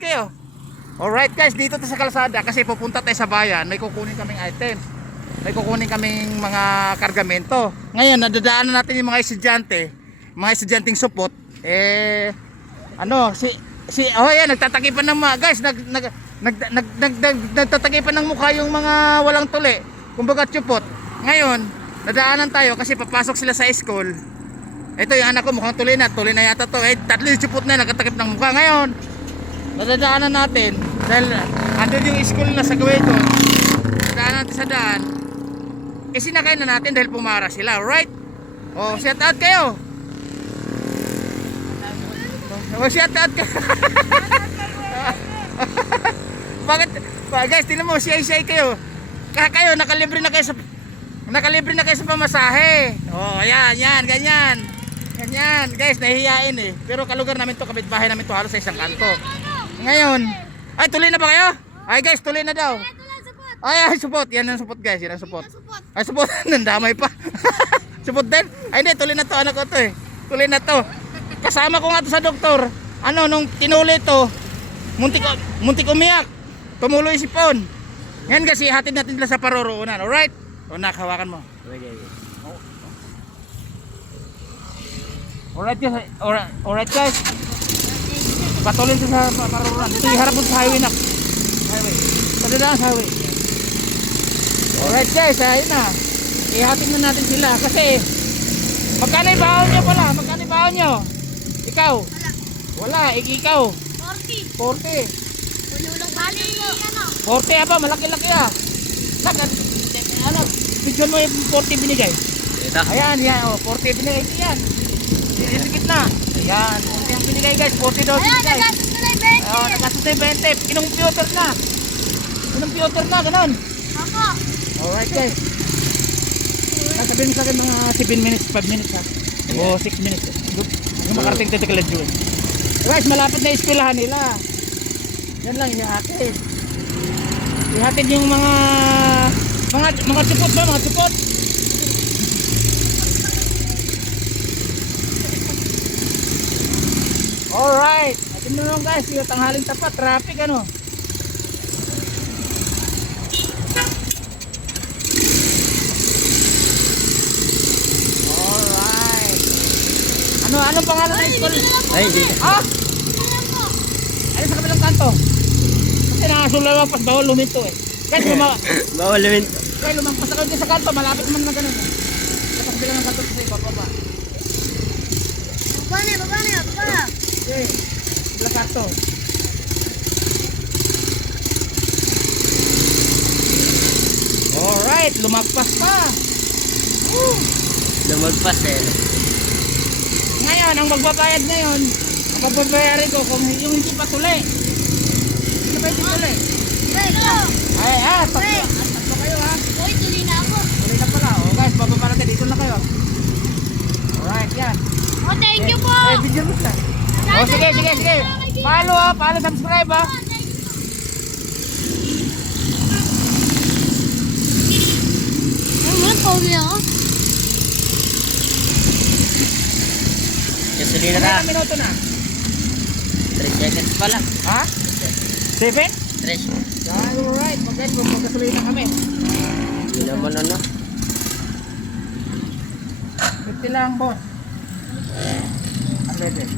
kayo. Alright guys, dito tayo sa kalsada kasi pupunta tayo sa bayan. May kukunin kaming items. May kukunin kaming mga kargamento. Ngayon, nadadaanan natin yung mga estudyante. Mga estudyanteng supot. Oh yan, nagtatakipan ng mga guys, nagtatakipan ng mukha yung mga walang tuli. Kumbaga supot. Ngayon, nadaanan tayo kasi papasok sila sa school. Ito yung anak ko, mukhang tuloy na yata to. Tatlo yung supot na nakatakip ng mukha. Ngayon, nadadaanan natin dahil andun yung school na sa gawin doon. Nadaanan natin sa daan. Sinakay na natin dahil pumara sila, right? Oh, shout out kayo. Oh, shout out kayo. Bakit? Guys, tingnan mo, siyay kayo. Kayo, nakalibre na kayo sa pamasahe. Oh, yan, ganyan. Ganyan, guys, nahihiyain eh. Pero kalugar namin to, kapitbahay namin to, halos sa isang kanto. Ngayon, ay tuloy na ba kayo? Ay guys, tuloy na daw. Ay, support. Yan ang support guys, yan ang support. Ay, support, nandamay pa. Support din? Ay hindi, tuloy na to, anak ko to eh. Tuloy na to. Kasama ko nga to sa doktor. Nung tinuli to, muntik umiyak. Tumuloy si Pon. Yan guys, ihatid natin nila sa paroroonan, alright? O, nakahawakan mo. Alright guys. Patuloy sa parurungan. Ito iharap mo sa highway na. Highway. Tadadaan sa highway. Alright guys, ayun na. Ihatid mo natin sila kasi magkano yung baon nyo pala? Magkano yung baon nyo? Ikaw? Wala. Ikaw? 40. Punulong bali ano? 40 ba? Malaki-laki ah. Bigyan mo yung 40 binigay. Ayan, yan. 40 binigay. Ito yan. Sikit na. Ayan, 40 ang binigay guys. 40 daw binigay. Ayan, nagastos na yung 20. Nagastos na yung 20. Kinumputer na. Kinumputer na, ganun. Ako. Alright guys. Sabihin mo sa akin mga 7 minutes, 5 minutes ha. O 6 minutes. Yung makarating tayo kala June. Guys, malapit na eskwelahan nila. Yan lang, ihatid. Ihatid yung mga supot ba? Mga supot. Alright. Atin mo lang guys, yung tanghaling tapat, traffic ano. Anong pangalan ng school? Ay, Ah? Ay, sa kabilang kanto. Kasi nakasulalapas, bawal luminto eh. Guys, Bawal luminto. Kaya lumampas ako dito sa kanto, malapit naman na ganun. Sa kabilang ng kanto sa baba. Baba na. Okay, kabilang kanto. Alright, lumagpas pa. Woo! Lumagpas eh. Ngayon, ang magbabayad ngayon, ang magbabayarin ko kung yung hindi pa tuli. Hindi pa hindi tuli. Tatlo kayo ha. Uy, tuloy na ako. Tuloy na pala. O guys, bababa natin. Dito na kayo. Alright, yan. Oh, thank you po. Video mo siya. O sige. Follow ha. Follow, subscribe ha. Ano, pogi ako? Gasolina na. Ilang minuto na? 3 seconds pa lang. Ha? 7? 3. Yan, alright. Mag-guys, magkasuloy na kami. Hindi naman ano. 50 lang, boss. Ang pwede.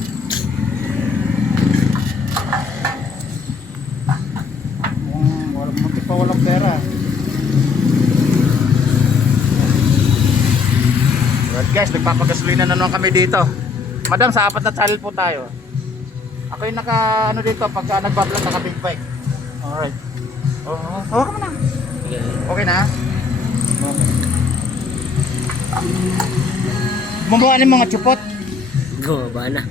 Muntik pa walang pera. Alright guys, nagpapagasolina na naman kami dito. Madam, sa 4 na channel po tayo. Ako yung dito pagka nagbablog naka big bike. Alright. Hawakan mo na. Okay na? Okay. Bumaba ng mga tsupot. Gumaba na.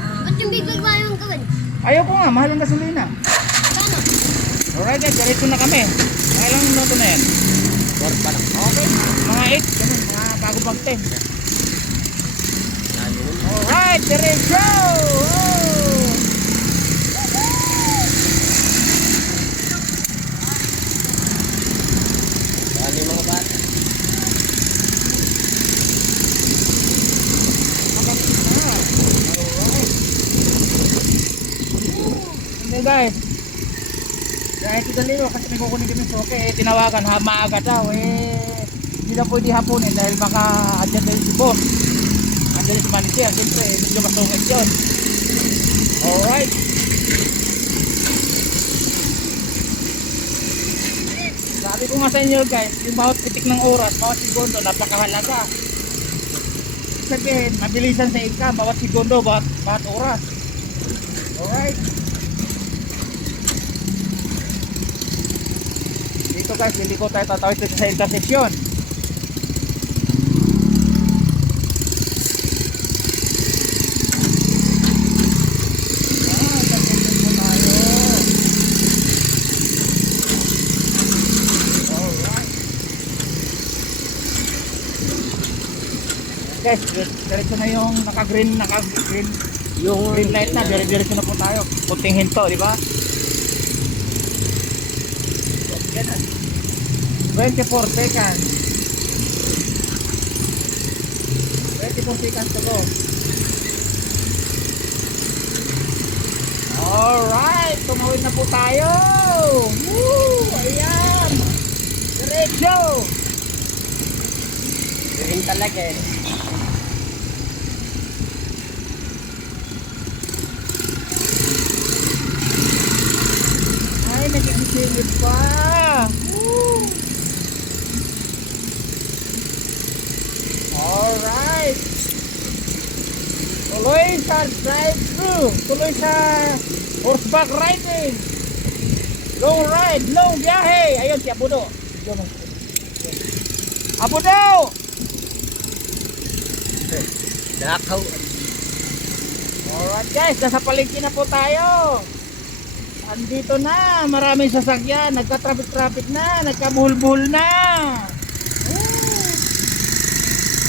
Ba't yung bigol ba yung gawin? Ayaw ko nga, mahal ang gasolina. Kano? Alright guys, diretso na kami. Mga ilang minuto na yan? 4 pa lang. Okay. Mga 8, ganun, mga bago pag 10. Alright, diretso! Oh! Ano yung mga bata? Hindi guys. Dahil tidalino kasi may kukunin kami suke. Tinawagan ha, maaga daw. Hindi na pwede hapunin dahil baka andyan tayo si boss. Andyan si manager. Siyempre, medyo masungit yun. Alright. Sabi ko nga sa inyo guys, yung bawat pitik ng oras, bawat segundo, napakahalaga. Sabihin, mabilisan sa income, bawat segundo, bawat oras. Alright. Dito guys, hindi ko tayo tatawid sa intersection. Intersection po tayo. Alright. Guys, diretso na yung naka-green Yung green light na, diretso na po tayo. Kunting hinto, di ba? 24 seconds. 24 seconds to go. Alright, tumawid na po tayo. Woo! Ayan. Diretso. green talaga eh. Ay, nagigisilip pa. Woo! Alright. Tuloy sa drive-thru. Tuloy sa horseback riding. Long ride, long biyahe. Ayun si Abudo. Abudo! Nakaw. Alright guys, nasa palengke na po tayo. Andito na, maraming sasakyan, nagka-traffic na, nagka-buhol-buhol na.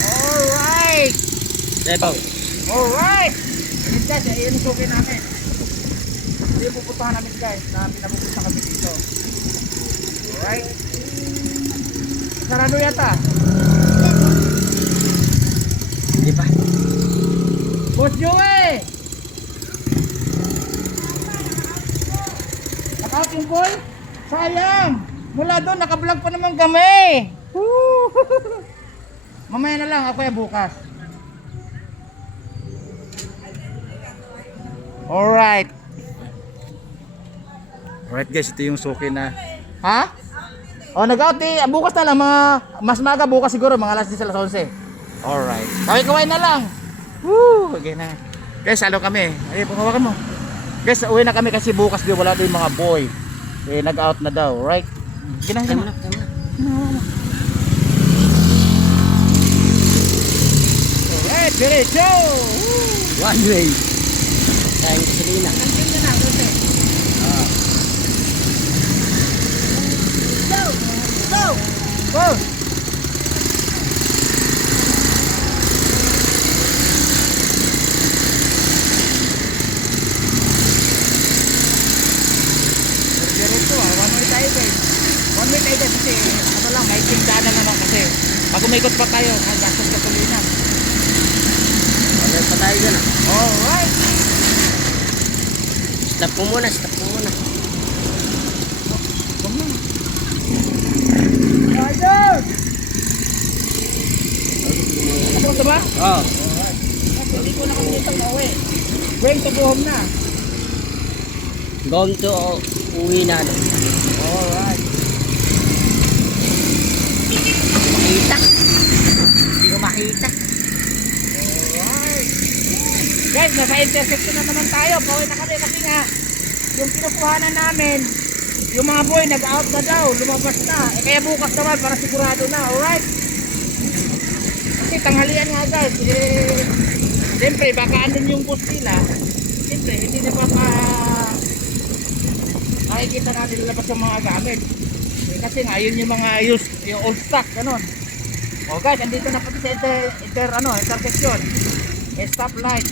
Alright. Debaw. Alright. Ayan guys, ayan yung suki namin. Ito yung pupuntahan namin guys, na pinapupunta kami dito. Alright. Sarado yata. Hindi pa. Boss Joey! Naka-out yung call? Sayang! Mula doon, naka-vlog pa naman kami! Woo! Mamaya na lang, ako ya bukas. Alright. Alright guys, ito yung suki na. Ha? O, nag-out eh. Bukas na lang, mga mas maga bukas siguro, mga alas 10 alas 11. Alright. Kaway-kaway na lang. Woo! Okay na. Guys, halo kami. Ay, panghawakan mo. Guys, uwi na kami kasi bukas di wala doon yung mga boy. Eh, nag-out na daw, right? Gina. Tama na, tama na. Alright, diretso! One way. Sayang gasolina. Kantin na na, doon eh. Go! Go! Go! Diretso ah, one way tayo guys. One way tayo guys kasi ano lang, may tingdaanan naman kasi. Pag umikot pa tayo, nagastos ka tuloy na. Wala pa tayo dyan ah. Alright! Stop mo muna, stop mo muna. Ayos! Ano ba ba? Oo. Hindi ko na kami dito uwi. Going to go home na. Going to uwi na. Alright. Makita. Hindi ko makita. Alright. Guys, nasa intersection na naman tayo. Pauwi na kami kasi nga yung kinukuhanan namin, yung mga boy nag-out na daw, lumabas na. Eh kaya bukas naman para sigurado na. Alright. Kasi tanghalian nga guys. Siyempre baka andun yung bus nila. Siyempre hindi na makikita natin lalabas yung mga gamit. Eh, kasi nga yun yung mga used, yung old stock, ganun. O guys, andito na pati sa intersection. Eh, stop light.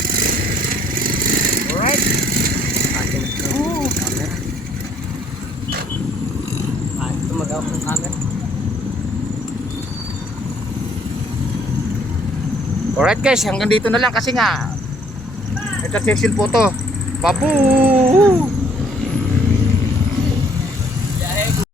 Alright. Atin Oh. camera. Atin mag-out ng camera. Alright guys, hanggang dito na lang kasi nga intersection po to. Babu!